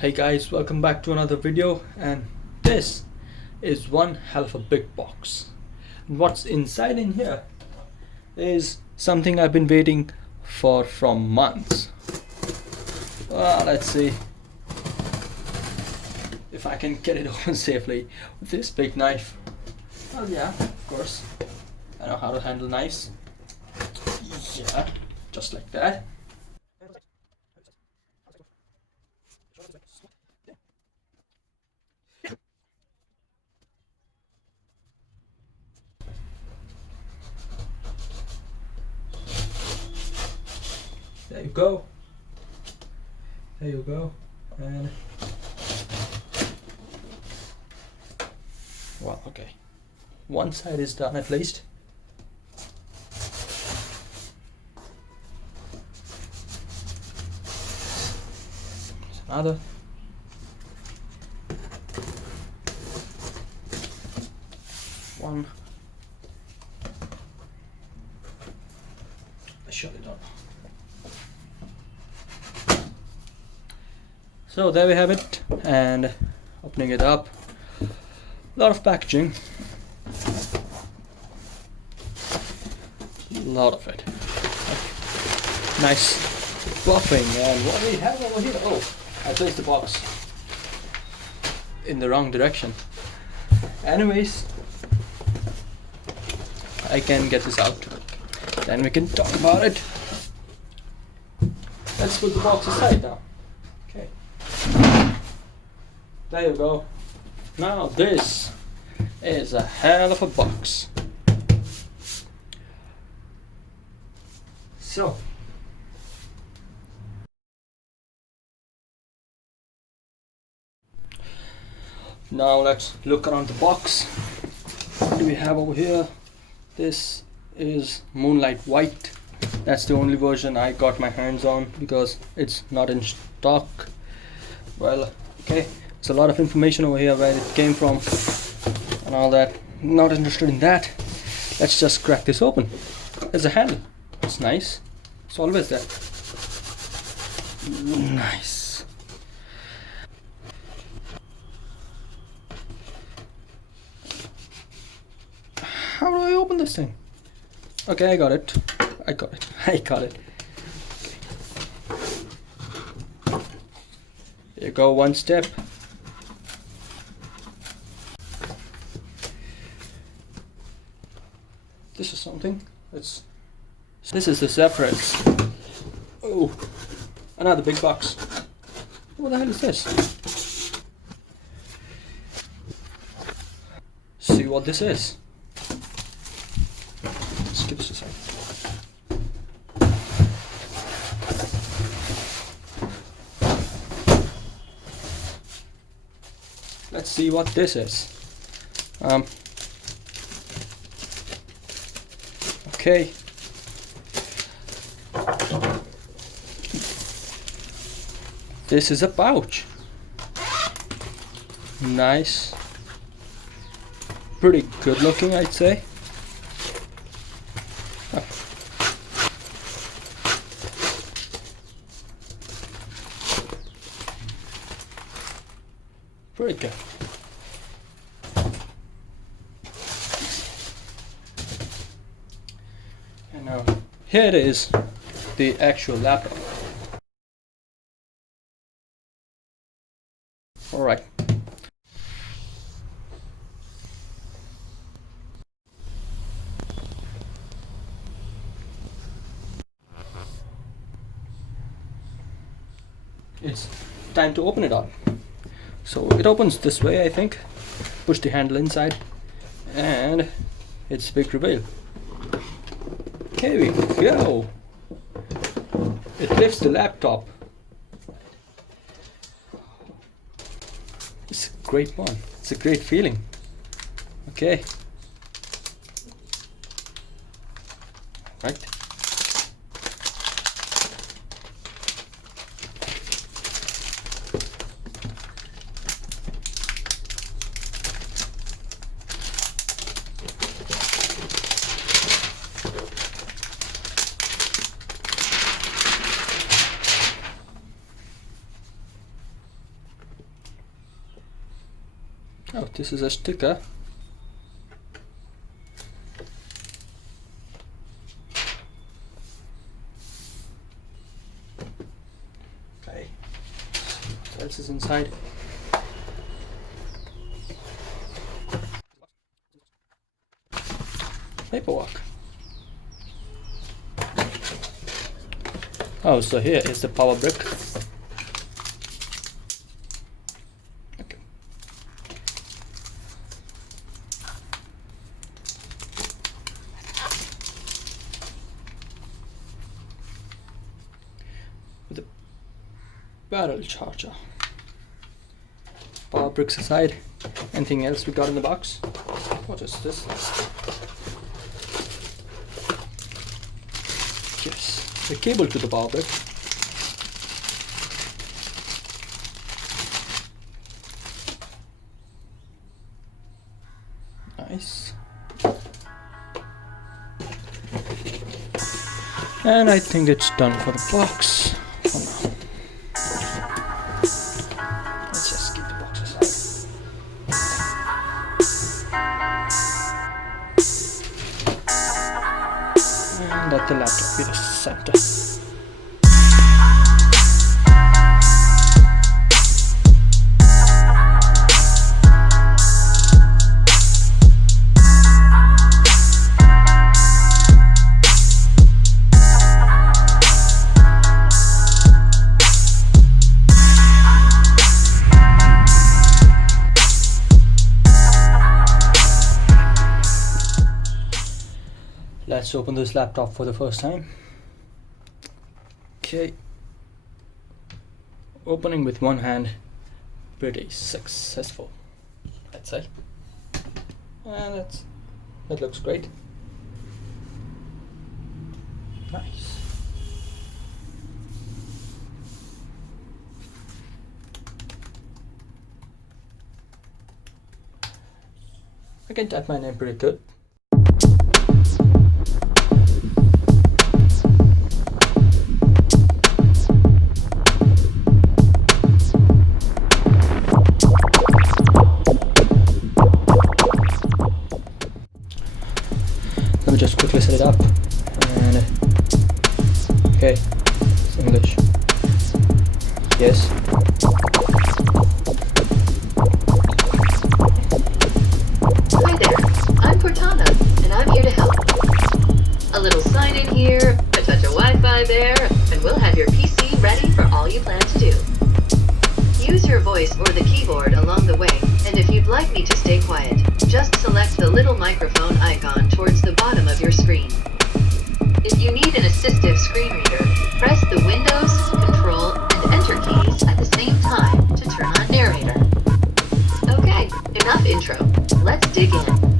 Hey guys, welcome back to another video, and this is one hell of a big box. What's inside in here is something I've been waiting for from months. Let's see if I can get it open safely with this big knife. Well, yeah, of course, I know how to handle knives. Yeah, just like that. There you go. There you go. And well, okay. One side is done at least. There's another. One. I shut it up. So there we have it, and opening it up, a lot of packaging, a lot of it, nice buffing. And what do we have over here? Oh, I placed the box in the wrong direction. Anyways, I can get this out, then we can talk about it. Let's put the box aside now. Okay. There you go. Now this is a hell of a box. So now let's look around the box. What do we have over here? This is Moonlight White. That's the only version I got my hands on because it's not in stock. Well, okay. There's a lot of information over here, where it came from and all that. Not interested in that. Let's just crack this open. There's a handle. It's nice. It's always there. Nice. How do I open this thing? Okay, I got it. I got it. I got it. There you go, one step. This is something. This is the Zephyrus. Oh, another big box. What the hell is this? See what this is. Let's get this aside. Let's see what this is. Okay. This is a pouch. Nice. Pretty good looking, I'd say. Oh. Pretty good. And now here it is, the actual laptop. All right. It's time to open it up. So it opens this way, I think. Push the handle inside, and it's big reveal. Here we go. It lifts the laptop. It's a great one. It's a great feeling. Okay. Right. Oh, this is a sticker. Okay, what else is inside? Paperwork. Oh, so here is the power brick. Okay. With a barrel charger. Power bricks aside. Anything else we got in the box? What is this? Yes, the cable to the power brick. Nice. And I think it's done for the box for now. Let's just keep the box aside. And let the laptop be the center. Let's open this laptop for the first time. Okay. Opening with one hand, pretty successful, I'd say. And that looks great. Nice. I can type my name pretty good. Let me just quickly set it up. And okay, it's English. Yes. Hi there, I'm Cortana, and I'm here to help. A little sign in here, a touch of Wi-Fi there, and we'll have your PC ready for all you plan to do. Use your voice or the keyboard along the way, and if you'd like me to stay quiet, just select the little microphone icon towards the bottom of your screen. If you need an assistive screen reader, press the Windows, Control, and Enter keys at the same time to turn on narrator. Okay, enough intro. Let's dig in.